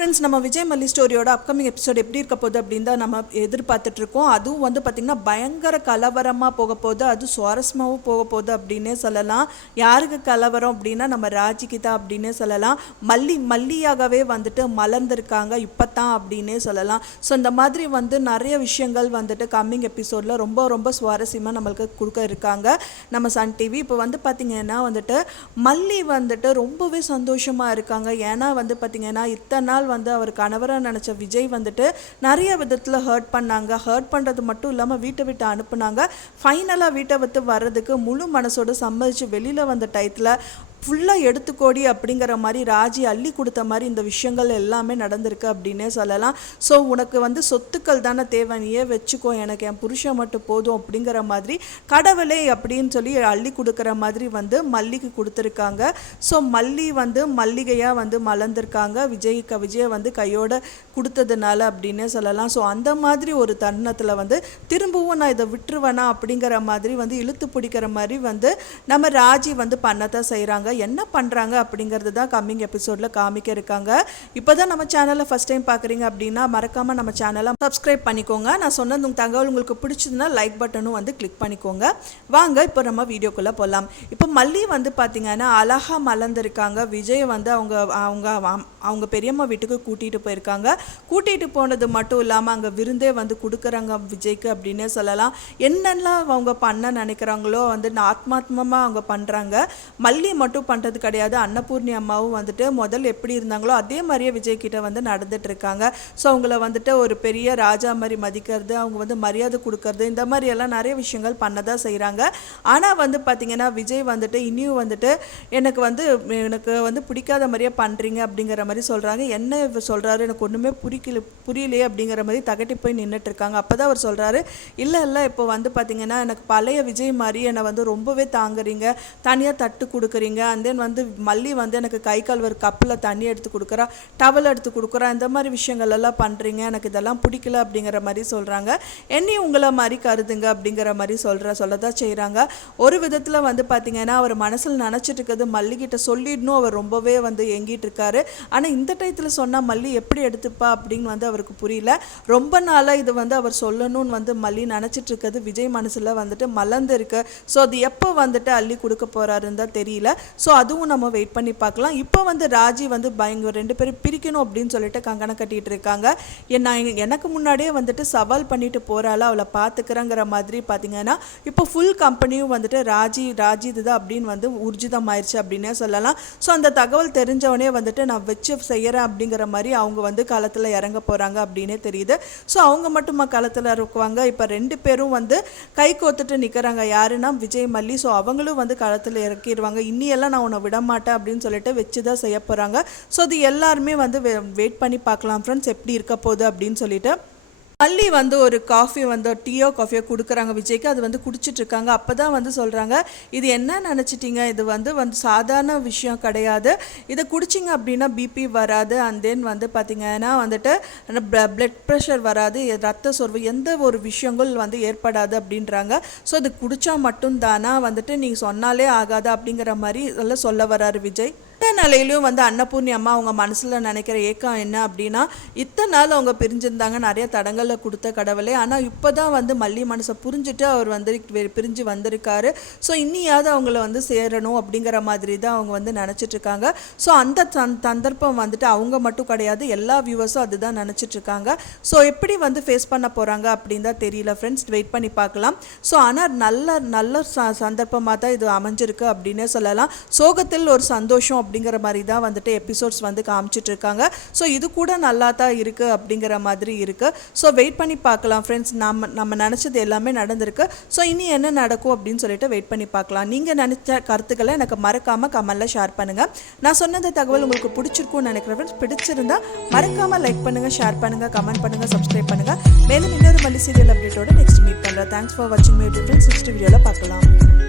Friends நம்ம விஜய் மல்லி ஸ்டோரியோட upcoming episode எப்படி இருக்க போகுது அப்படின்னு தான் நம்ம எதிர்பார்த்துட்டு இருக்கோம் அதுவும் வந்து பார்த்திங்கன்னா பயங்கர கலவரமாக போக போகுது. அது சுவாரஸ்யமாகவும் போக போகுது அப்படின்னே சொல்லலாம். யாருக்கு கலவரம் அப்படின்னா நம்ம ராஜிகிதா அப்படின்னே சொல்லலாம். மல்லி மல்லியாகவே வந்துட்டு மலர்ந்திருக்காங்க இப்போ தான் அப்படின்னே சொல்லலாம். ஸோ இந்த மாதிரி வந்து நிறைய விஷயங்கள் வந்துட்டு கம்மிங் எபிசோடில் ரொம்ப ரொம்ப சுவாரஸ்யமாக நம்மளுக்கு கொடுக்க இருக்காங்க. நம்ம சன் டிவி இப்போ வந்து பார்த்திங்கன்னா வந்துட்டு மல்லி வந்துட்டு ரொம்பவே சந்தோஷமாக இருக்காங்க. ஏன்னா வந்து பார்த்திங்கன்னா இத்தனை நாள் வந்து அவர் கணவராக நினச்ச விஜய் வந்துட்டு நிறைய விதத்தில் ஹர்ட் பண்ணாங்க. ஹர்ட் பண்ணுறது மட்டும் இல்லாமல் வீட்டை விட்டு அனுப்புனாங்க. ஃபைனலாக வீட்டை விட்டு வர்றதுக்கு முழு மனசோட சம்மதிச்சு வெளியில் வந்த டயத்தில் ஃபுல்லாக எடுத்துக்கோடி அப்படிங்கிற மாதிரி ராஜி அள்ளி கொடுத்த மாதிரி இந்த விஷயங்கள் எல்லாமே நடந்திருக்கு அப்படின்னே சொல்லலாம். ஸோ உனக்கு வந்து சொத்துக்கள் தானே தேவை நீயே வச்சுக்கோ எனக்கு என் புருஷன் மட்டும் போதும் அப்படிங்கிற மாதிரி கடவுளே அப்படின்னு சொல்லி அள்ளி கொடுக்குற மாதிரி வந்து மல்லிக்கு கொடுத்துருக்காங்க. ஸோ மல்லி வந்து மல்லிகையாக வந்து மலர்ந்திருக்காங்க. விஜய்க்கு விஜய் வந்து கையோட கொடுத்ததுனால அப்படின்னே சொல்லலாம். ஸோ அந்த மாதிரி ஒரு தருணத்தில் வந்து திரும்பவும் நான் இதை விட்டுருவேனா அப்படிங்கிற மாதிரி வந்து இழுத்து பிடிக்கிற மாதிரி வந்து நம்ம ராஜி வந்து பண்ணத்தான் செய்கிறாங்க என்ன பண்ணுறாங்க அப்படிங்கிறது தான் கம்மிங் எபிசோடில் காமிக்க இருக்காங்க. இப்போ தான் நம்ம சேனலை ஃபஸ்ட் டைம் பார்க்குறீங்க அப்படின்னா மறக்காமல் நம்ம சேனலை சப்ஸ்கிரைப் பண்ணிக்கோங்க. நான் சொன்னது உங்க தகவல் உங்களுக்கு பிடிச்சதுன்னா லைக் பட்டனும் வந்து கிளிக் பண்ணிக்கோங்க. வாங்க இப்போ நம்ம வீடியோக்குள்ளே போகலாம் இப்போ மல்லி வந்து பார்த்தீங்கன்னா அழகாக மலர்ந்துருக்காங்க. விஜய் வந்து அவங்க அவங்க அவங்க பெரியம்மா வீட்டுக்கு கூட்டிகிட்டு போயிருக்காங்க. கூட்டிகிட்டு போனது மட்டும் இல்லாமல் அங்கே விருந்தே வந்து கொடுக்குறாங்க விஜய்க்கு அப்படின்னே சொல்லலாம். என்னென்னலாம் அவங்க பண்ண நினைக்கிறாங்களோ வந்து ஆத்மாத்மமாக அவங்க பண்ணுறாங்க மல்லி மட்டும் பண்ணுறது கிடையாது. அன்னபூர்ணி அம்மாவும் வந்துட்டு முதல் எப்படி இருந்தாங்களோ அதே மாதிரியே விஜய் கிட்ட வந்து நடந்துட்டுருக்காங்க ஸோ அவங்கள வந்துட்டு ஒரு பெரிய ராஜா மாதிரி மதிக்கிறது அவங்க வந்து மரியாதை கொடுக்கறது இந்த மாதிரியெல்லாம் நிறைய விஷயங்கள் பண்ண தான் செய்கிறாங்க ஆனால் வந்து பார்த்திங்கன்னா விஜய் வந்துட்டு இனியும் வந்துட்டு எனக்கு வந்து எனக்கு வந்து பிடிக்காத மாதிரியே பண்ணுறீங்க அப்படிங்கிற மாதிரி சொல்கிறாங்க என்ன இவர் சொல்கிறாரு எனக்கு ஒன்றுமே பிடிக்கல புரியலையே அப்படிங்கிற மாதிரி தகட்டி போய் நின்றுட்டு இருக்காங்க. அப்போ தான் அவர் சொல்கிறாரு இல்லை இல்லை இப்போ வந்து பார்த்திங்கன்னா எனக்கு பழைய விஜய் மாதிரி என்னை வந்து ரொம்பவே தாங்குறீங்க. தனியாக தட்டு கொடுக்குறீங்க. அண்ட் தென் வந்து மல்லி வந்து எனக்கு கை கால் கப்பில் தண்ணி எடுத்து கொடுக்குறா டவல் எடுத்து கொடுக்குறா இந்த மாதிரி விஷயங்கள் எல்லாம் பண்ணுறீங்க எனக்கு இதெல்லாம் பிடிக்கல அப்படிங்கிற மாதிரி சொல்கிறாங்க என்னை உங்களை மாதிரி கருதுங்க அப்படிங்கிற மாதிரி சொல்கிற சொல்ல தான் செய்கிறாங்க ஒரு விதத்தில் வந்து பார்த்தீங்கன்னா அவர் மனசில் நினச்சிட்டு இருக்கிறது மல்லிகிட்ட சொல்லிடணும் அவர் ரொம்பவே வந்து எங்கிட்டு இருக்காரு. ஆனால் இந்த டயத்தில் சொன்னால் மல்லி எப்படி எடுத்துப்பா அப்படின்னு வந்து அவருக்கு புரியல. ரொம்ப நாளாக இது வந்து அவர் சொல்லணும்னு வந்து மல்லி நினச்சிட்டு இருக்கிறது விஜய் மனசில் வந்துட்டு மலர்ந்து இருக்கு. ஸோ அது எப்போ வந்துட்டு அள்ளி கொடுக்க போகிறாருன்னு தான் தெரியல. ஸோ அதுவும் நம்ம வெயிட் பண்ணி பார்க்கலாம். இப்போ வந்து ராஜி வந்து பயங்கர ரெண்டு பேரும் பிரிக்கணும் அப்படின்னு சொல்லிட்டு கங்கணம் கட்டிகிட்டு இருக்காங்க. என்ன நான் எனக்கு முன்னாடியே வந்துட்டு சவால் பண்ணிட்டு போகிறாள் அவளை பார்த்துக்கிறேங்கிற மாதிரி பார்த்தீங்கன்னா இப்போ ஃபுல் கம்பெனியும் வந்துட்டு ராஜி ராஜி இதுதான் அப்படின்னு வந்து ஊர்ஜிதம் ஆயிடுச்சு அப்படின்னே சொல்லலாம். ஸோ அந்த தகவல் தெரிஞ்சவனே வந்துட்டு நான் வச்சு செய்கிறேன் அப்படிங்கிற மாதிரி அவங்க வந்து களத்தில் இறங்க போகிறாங்க அப்படின்னே தெரியுது. ஸோ அவங்க மட்டுமா களத்தில் இருக்குவாங்க இப்போ ரெண்டு பேரும் வந்து கை கோத்துட்டு நிற்கிறாங்க யாருன்னா விஜய் மல்லி. ஸோ அவங்களும் வந்து களத்தில் இறக்கிடுவாங்க இன்னியெல்லாம் நான் உன்னை விட மாட்டேன் அப்படின்னு சொல்லிட்டு வச்சு தான் செய்ய போகிறாங்க ஸோ அது எல்லாருமே வந்து வெயிட் பண்ணி பார்க்கலாம் ஃப்ரெண்ட்ஸ் எப்படி இருக்க போகுது அப்படின்னு சொல்லிட்டு மல்லி வந்து ஒரு காஃபி வந்து டீயோ காஃபியோ கொடுக்குறாங்க விஜய்க்கு. அது வந்து குடிச்சிட்டு இருக்காங்க அப்போ தான் வந்து சொல்கிறாங்க இது என்ன நினச்சிட்டிங்க? இது வந்து வந்து சாதாரண விஷயம் கிடையாது. இதை குடிச்சிங்க அப்படின்னா பிபி வராது. அண்ட் தென் வந்து பார்த்திங்கன்னா வந்துட்டு பிளட் ப்ரெஷர் வராது. ரத்த சோர்வு எந்த ஒரு விஷயங்கள் வந்து ஏற்படாது அப்படின்றாங்க. ஸோ இது குடித்தா மட்டும்தானா? வந்துட்டு நீங்கள் சொன்னாலே ஆகாது? அப்படிங்கிற மாதிரி எல்லாம் சொல்ல வராரு விஜய். இத்தனை நிலையிலையும் வந்து அன்னபூர்ணி அம்மா அவங்க மனசில் நினைக்கிற ஏக்கம் என்ன அப்படின்னா இத்தனை நாள் அவங்க பிரிஞ்சிருந்தாங்க நிறைய தடங்களில் கொடுத்த கடவுளே. ஆனால் இப்போ தான் வந்து மல்லி மனசை புரிஞ்சுட்டு அவர் வந்து பிரிஞ்சு வந்திருக்காரு. ஸோ இன்னியாவது அவங்கள வந்து சேரணும் அப்படிங்கிற மாதிரி தான் அவங்க வந்து நினச்சிட்ருக்காங்க ஸோ அந்த தந் சந்தர்ப்பம் வந்துட்டு அவங்க மட்டும் கிடையாது எல்லா வியூவர்ஸும் அதுதான் நினச்சிட்ருக்காங்க ஸோ எப்படி வந்து ஃபேஸ் பண்ண போகிறாங்க அப்படின்னு தான் தெரியல ஃப்ரெண்ட்ஸ் வெயிட் பண்ணி பார்க்கலாம். ஸோ ஆனால் நல்ல நல்ல ச சந்தர்ப்பமாக தான் இது அமைஞ்சிருக்கு அப்படின்னே சொல்லலாம். சோகத்தில் ஒரு சந்தோஷம் அப்படிங்கிற மாதிரி தான் வந்துட்டு எபிசோட்ஸ் வந்து காமிச்சிட்டு இருக்காங்க ஸோ இது கூட நல்லா தான் இருக்குது அப்படிங்கிற மாதிரி இருக்குது ஸோ வெயிட் பண்ணி பார்க்கலாம் ஃப்ரெண்ட்ஸ் நம்ம நம்ம நினச்சது எல்லாமே நடந்திருக்கு. ஸோ இனி என்ன நடக்கும் அப்படின்னு சொல்லிட்டு வெயிட் பண்ணி பார்க்கலாம். நீங்கள் நினச்ச கருத்துக்களை எனக்கு மறக்காமல் கமெண்டில் ஷேர் பண்ணுங்கள் நான் சொன்ன தகவல் உங்களுக்கு பிடிச்சிருக்கும்னு நினைக்கிறேன் ஃப்ரெண்ட்ஸ் பிடிச்சிருந்தா மறக்காமல் லைக் பண்ணுங்கள் ஷேர் பண்ணுங்கள் கமெண்ட் பண்ணுங்கள் சப்ஸ்கிரைப் பண்ணுங்கள் மேலும் இன்னொரு மல்லி சீரியல் அப்டேட்டோட நெக்ஸ்ட் மீட் பண்ணுறேன் தேங்க்ஸ் ஃபார் வாட்சிங் மீ ஃப்ரெண்ட்ஸ் நெக்ஸ்ட் வீடியோவில் பார்க்கலாம்.